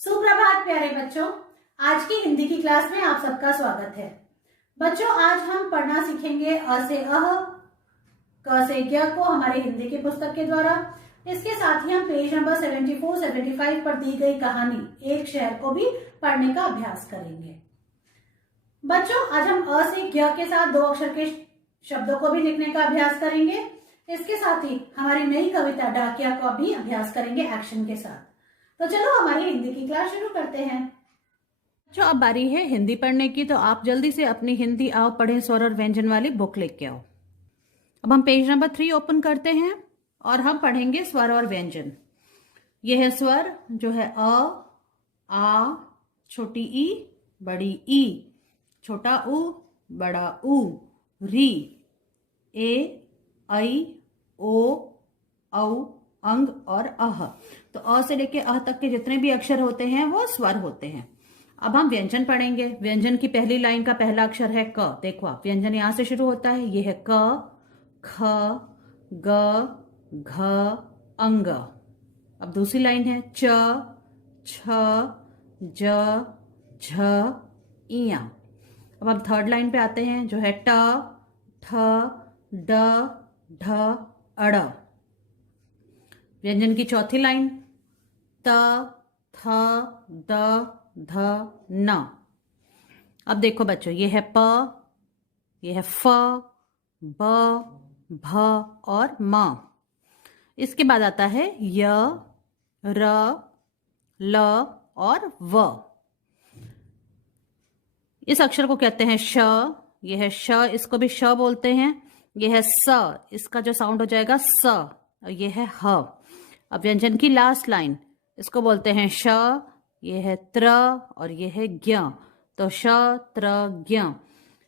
सुप्रभात प्यारे बच्चों। आज की हिंदी की क्लास में आप सबका स्वागत है। बच्चों, आज हम पढ़ना सीखेंगे अ से अह, क से ज्ञ को हमारे हिंदी की पुस्तक के द्वारा। इसके साथ ही हम पेज नंबर 74-75 पर दी गई कहानी एक शहर को भी पढ़ने का अभ्यास करेंगे। बच्चों, आज हम अ से ज्ञ के साथ दो अक्षर के शब्दों को भी लिखने का अभ्यास करेंगे। इसके साथ ही हमारी नई कविता डाकिया का भी अभ्यास करेंगे एक्शन के साथ। तो चलो हमारी हिंदी की क्लास शुरू करते हैं। जो अब बारी है हिंदी पढ़ने की, तो आप जल्दी से अपनी हिंदी आओ पढ़ें स्वर और व्यंजन वाली बुक लेके आओ। अब हम पेज नंबर 3 ओपन करते हैं और हम पढ़ेंगे स्वर और व्यंजन। यह है स्वर जो है अ, आ, छोटी ई, बड़ी ई, छोटा उ, बड़ा उ, री, ए, ऐ, ओ, औ, अंग और अह। तो अ से लेके अह तक के जितने भी अक्षर होते हैं वो स्वर होते हैं। अब हम व्यंजन पढ़ेंगे। व्यंजन की पहली लाइन का पहला अक्षर है क। देखो आप, व्यंजन यहां से शुरू होता है। ये है क, ख, ग, घ, अंग। अब दूसरी लाइन है च, छ, ज, झ, इया। अब हम थर्ड लाइन पे आते हैं जो है ट, ठ, ड, ढ, अड़। व्यंजन की चौथी लाइन त, थ, द, ध, न। अब देखो बच्चों, ये है प, ये है फ, ब, भ और म। इसके बाद आता है य, र, ल और व। इस अक्षर को कहते हैं श। ये है श, इसको भी श बोलते हैं। ये है स, इसका जो साउंड हो जाएगा स। और ये है ह। अब व्यंजन की लास्ट लाइन, इसको बोलते हैं श, ये है त्र और ये है ज्ञ। तो श, त्र, ज्ञ।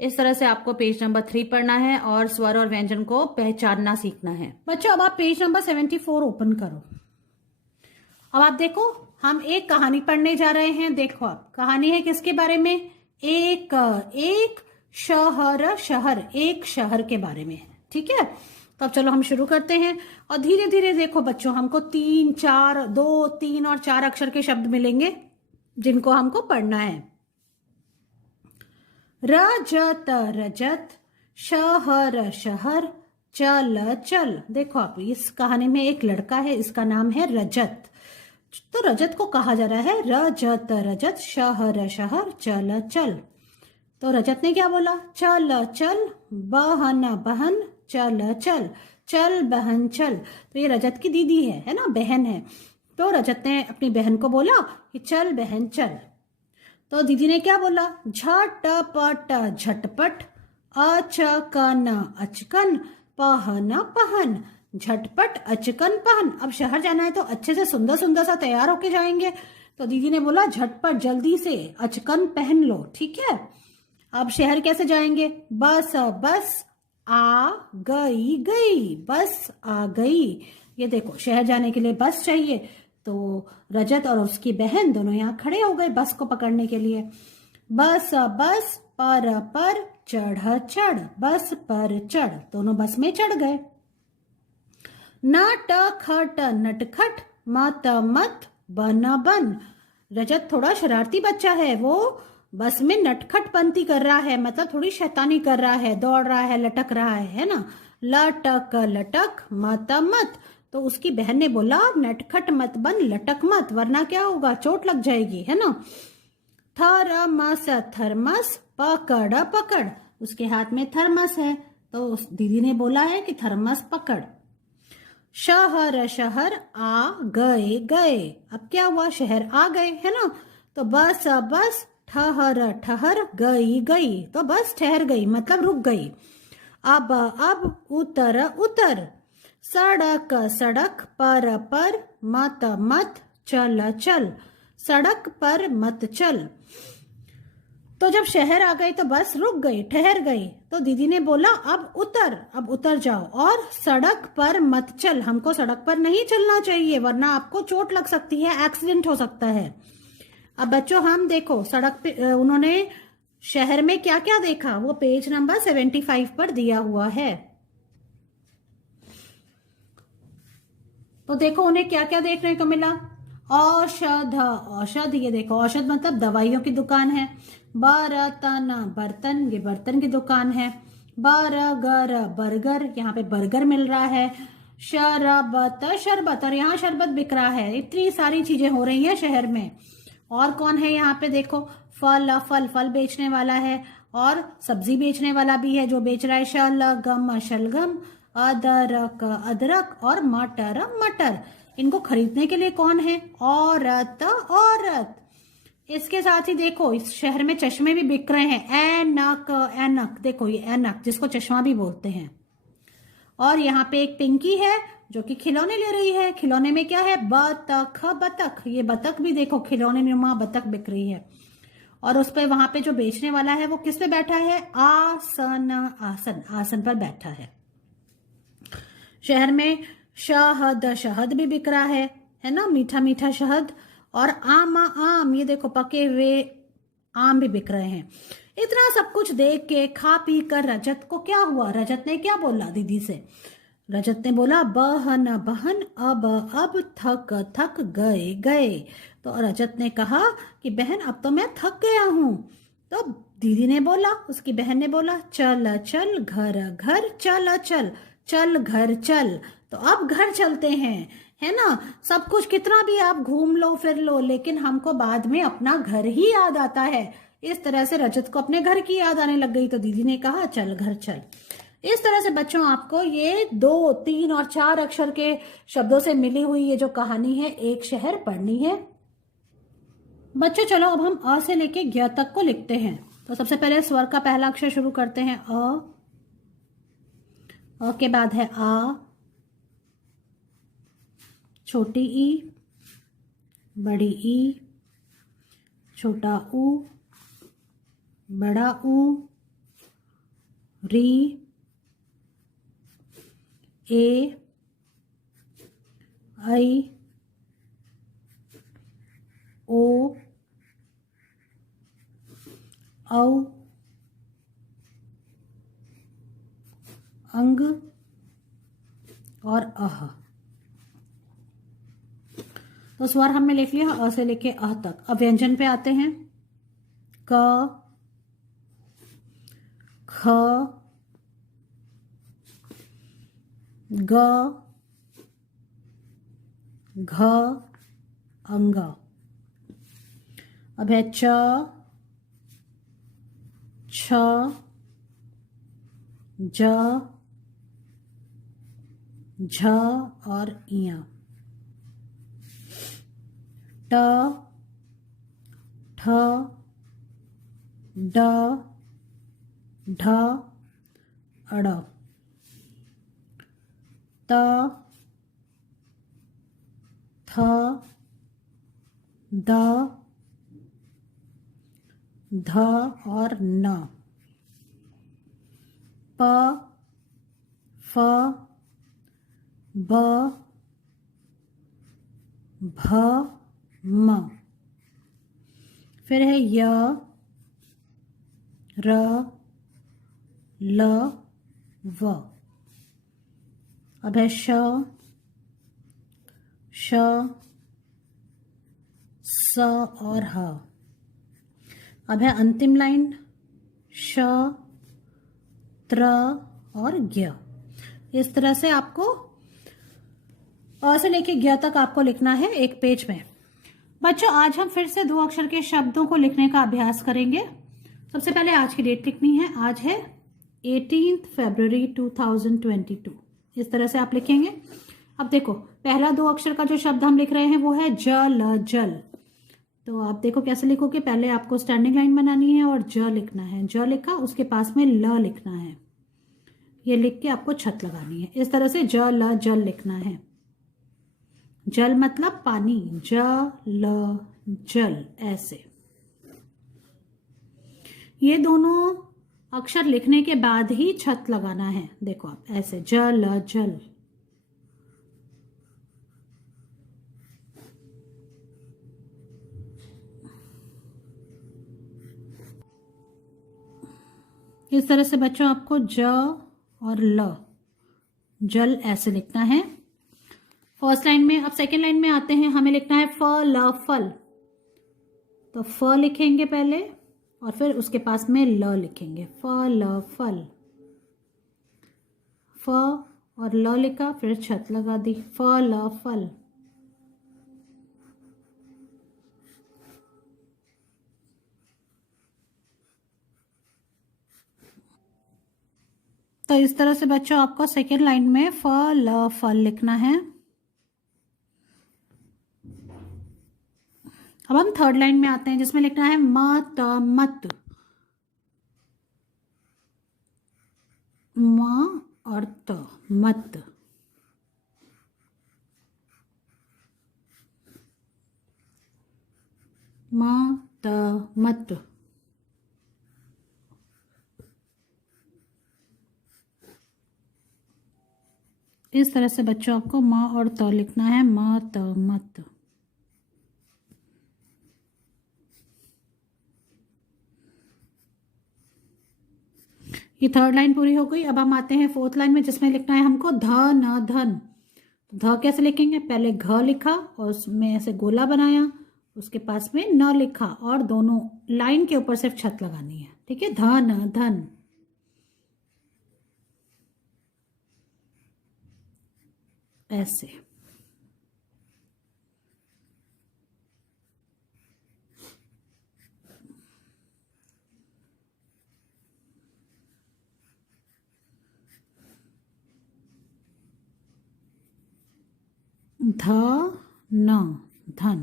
इस तरह से आपको पेज नंबर 3 पढ़ना है और स्वर और व्यंजन को पहचानना सीखना है। बच्चों, अब आप पेज नंबर 74 ओपन करो। अब आप देखो, हम एक कहानी पढ़ने जा रहे हैं। देखो आप, कहानी है किसके बारे में? एक शहर, शहर, एक शहर के बारे में है। ठीक है, तो अब चलो हम शुरू करते हैं। और धीरे धीरे देखो बच्चों, हमको 3, 4, 2, 3 और 4 अक्षर के शब्द मिलेंगे जिनको हमको पढ़ना है। रजत, रजत, शहर, शहर, चल, चल। देखो आप, इस कहानी में एक लड़का है, इसका नाम है रजत। तो रजत को कहा जा रहा है रजत, रजत, शहर, शहर, चल, चल। तो रजत ने क्या बोला? चल, चल, बहन, बहन, चल, चल, चल बहन चल। तो ये रजत की दीदी है ना, बहन है। तो रजत ने अपनी बहन को बोला कि चल बहन चल। तो दीदी ने क्या बोला? झटपट, झटपट, अचकन, अचकन, पहन, पहन। झटपट, अचकन, पहन। अब शहर जाना है तो अच्छे से सुंदर सुंदर सा तैयार होके जाएंगे। तो दीदी ने बोला झटपट, जल्दी से अचकन पहन लो। ठीक है, अब शहर कैसे जाएंगे? बस, बस आ गई, गई, बस आ गई। ये देखो, शहर जाने के लिए बस चाहिए। तो रजत और उसकी बहन दोनों यहाँ खड़े हो गए बस को पकड़ने के लिए। बस, बस, पर, चढ़, चढ़, बस पर चढ़। दोनों बस में चढ़ गए। नट, खट, नटखट, मत, मत, बन, बन। रजत थोड़ा शरारती बच्चा है, वो बस में नटखट पंती कर रहा है, मतलब थोड़ी शैतानी कर रहा है, दौड़ रहा है, लटक रहा है ना। लटक, लटक, मत, मत। तो उसकी बहन ने बोला नटखट मत बन, लटक मत, वरना क्या होगा? चोट लग जाएगी, है ना। थर्मस, थर्मस, पकड़, पकड़। उसके हाथ में थर्मस है, तो उस दीदी ने बोला है कि थर्मस पकड़। शहर, शहर, आ गए, गए। अब क्या हुआ? शहर आ गए, है ना। तो बस, बस, ठहर, ठहर, गई, गई। तो बस ठहर गई, मतलब रुक गई। अब, उतर, उतर। सड़क, सड़क, पर, मत, मत, चल, चल। सड़क पर मत चल। तो जब शहर आ गई तो बस रुक गई, ठहर गई। तो दीदी ने बोला अब उतर जाओ और सड़क पर मत चल। हमको सड़क पर नहीं चलना चाहिए, वरना आपको चोट लग सकती है, एक्सीडेंट हो सकता है। अब बच्चों, हम देखो सड़क पे उन्होंने शहर में क्या क्या देखा, वो पेज नंबर 75 पर दिया हुआ है। तो देखो उन्हें क्या क्या देखने को मिला। औषध, औषध ये देखो, औषध मतलब दवाइयों की दुकान है। बर्तन, बर्तन ये बर्तन की दुकान है। बर्गर, बर्गर यहाँ पे बर्गर मिल रहा है। शरबत, शरबत, और यहाँ शरबत बिक रहा है। इतनी सारी चीजें हो रही हैं शहर में। और कौन है यहाँ पे देखो, फल, फल, फल बेचने वाला है और सब्जी बेचने वाला भी है जो बेच रहा है। शलगम, शलगम, अदरक, अदरक, और मटर, मटर। इनको खरीदने के लिए कौन है? औरत, औरत। इसके साथ ही देखो इस शहर में चश्मे भी बिक रहे हैं। ऐनक, ऐनक, देखो ये ऐनक जिसको चश्मा भी बोलते हैं। और यहाँ पे एक पिंकी है जो कि खिलौने ले रही है। खिलौने में क्या है? बतख, बतख, ये बतख भी देखो, खिलौने नुमा बतख बिक रही है। और उस पे वहां पे जो बेचने वाला है वो किस पे बैठा है? आसन, आसन, आसन पर बैठा है। शहर में शहद, शहद भी बिक रहा है ना, मीठा मीठा शहद। और आम, आम, ये देखो पके हुए आम भी बिक रहे हैं। इतना सब कुछ देख के खा पी कर रजत को क्या हुआ? रजत ने क्या बोला दीदी से? रजत ने बोला बहन, बहन, अब थक थक गए गए। तो रजत ने कहा कि बहन अब तो मैं थक गया हूं। तो दीदी ने बोला, उसकी बहन ने बोला चल चल घर घर चल चल, चल घर चल। तो अब घर चलते हैं, है ना। सब कुछ कितना भी आप घूम लो फिर लो, लेकिन हमको बाद में अपना घर ही याद आता है। इस तरह से रजत को अपने घर की याद आने लग गई, तो दीदी ने कहा चल घर चल। इस तरह से बच्चों आपको ये 2, 3 और 4 अक्षर के शब्दों से मिली हुई ये जो कहानी है एक शहर पढ़नी है। बच्चों चलो अब हम अ से लेके ज्ञ तक को लिखते हैं। तो सबसे पहले स्वर का पहला अक्षर शुरू करते हैं अ के बाद है आ, छोटी ई, बड़ी ई, छोटा ऊ, बड़ा ऊ, री, ए, आई, ओ, औ, अंग और अह। तो स्वर हमने लिख लिया अ से लेके अह तक। अब व्यंजन पे आते हैं। क, ख, ग, घ, अंग। अब है च, छ, ज, झ और इया। ट, ठ, ड, ढ, अड़। त, थ, द, ध और न। प, फ, ब, भ, म। फिर है य, र, ल, व। अब है श, श, स और ह। अब है अंतिम लाइन श, त्र और ज्ञ। इस तरह से आपको अ से लेके ज्ञ तक आपको लिखना है एक पेज में। बच्चों आज हम फिर से 2 अक्षर के शब्दों को लिखने का अभ्यास करेंगे। सबसे पहले आज की डेट लिखनी है। आज है 18 फरवरी 2022। इस तरह से आप लिखेंगे। अब देखो पहला 2 अक्षर का जो शब्द हम लिख रहे हैं वो है जल, जल। तो आप देखो कैसे लिखोगे। पहले आपको स्टैंडिंग लाइन बनानी है और ज लिखना है। ज लिखा, उसके पास में ल लिखना है। ये लिख के आपको छत लगानी है। इस तरह से ज ल जल लिखना है। जल मतलब पानी, ज ल जल, ऐसे। ये दोनों अक्षर लिखने के बाद ही छत लगाना है। देखो आप ऐसे ज ल जल। इस तरह से बच्चों आपको ज और ल, जल, ऐसे लिखना है। फर्स्ट लाइन में। अब सेकेंड लाइन में आते हैं, हमें लिखना है फ ल फल। तो फ लिखेंगे पहले और फिर उसके पास में ल लिखेंगे, फ ल फल। फ और ल लिखा, फिर छत लगा दी, फ ल फल। तो इस तरह से बच्चों आपको सेकेंड लाइन में फ ल फल लिखना है। अब हम थर्ड लाइन में आते हैं जिसमें लिखना है म त मत। म और त, मत। म त मत। इस तरह से बच्चों आपको म और त लिखना है, म त मत। ये थर्ड लाइन पूरी हो गई। अब हम आते हैं फोर्थ लाइन में जिसमें लिखना है हमको ध न धन। ध कैसे लिखेंगे, पहले घ लिखा और उसमें ऐसे गोला बनाया, उसके पास में न लिखा और दोनों लाइन के ऊपर सिर्फ छत लगानी है। ठीक है, ध न धन। ऐसे। ध न धन।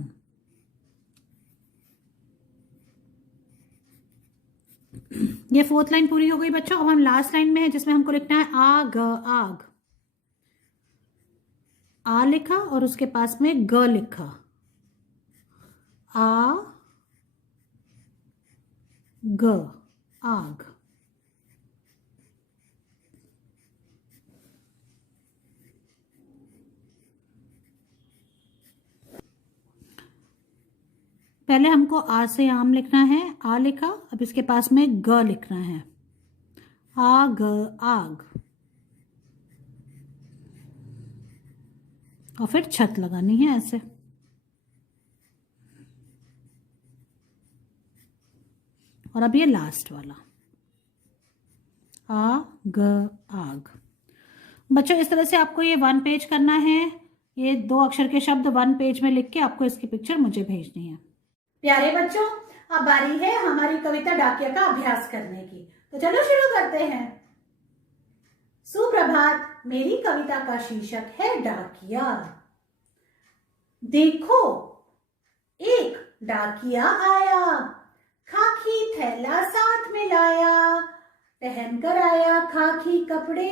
ये फोर्थ लाइन पूरी हो गई बच्चों। अब हम लास्ट लाइन में है जिसमें हमको लिखना है आग आग। आ लिखा और उसके पास में ग लिखा, आ ग आग। पहले हमको आ से आम लिखना है, आ लिखा, अब इसके पास में ग लिखना है, आग आग। और फिर छत लगानी है ऐसे। और अब ये लास्ट वाला आग आग। बच्चों इस तरह से आपको ये 1 पेज करना है। ये 2 अक्षर के शब्द 1 पेज में लिख के आपको इसकी पिक्चर मुझे भेजनी है। प्यारे बच्चों, अब बारी है हमारी कविता डाकिया का अभ्यास करने की। तो चलो शुरू करते हैं। सुप्रभात, मेरी कविता का शीर्षक है डाकिया। देखो, एक डाकिया आया, खाकी थैला साथ में लाया, पहनकर आया खाकी कपड़े,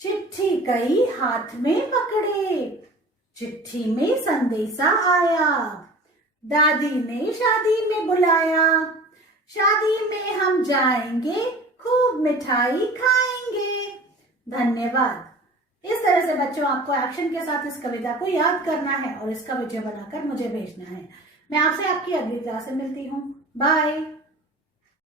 चिट्ठी कई हाथ में पकड़े। चिट्ठी में संदेशा आया, दादी ने शादी में बुलाया, शादी में हम जाएंगे, खूब मिठाई खाएंगे। धन्यवाद। इस तरह से बच्चों आपको एक्शन के साथ इस कविता को याद करना है और इसका वीडियो बनाकर मुझे भेजना है। मैं आपसे आपकी अगली क्लास में मिलती हूँ। बाय।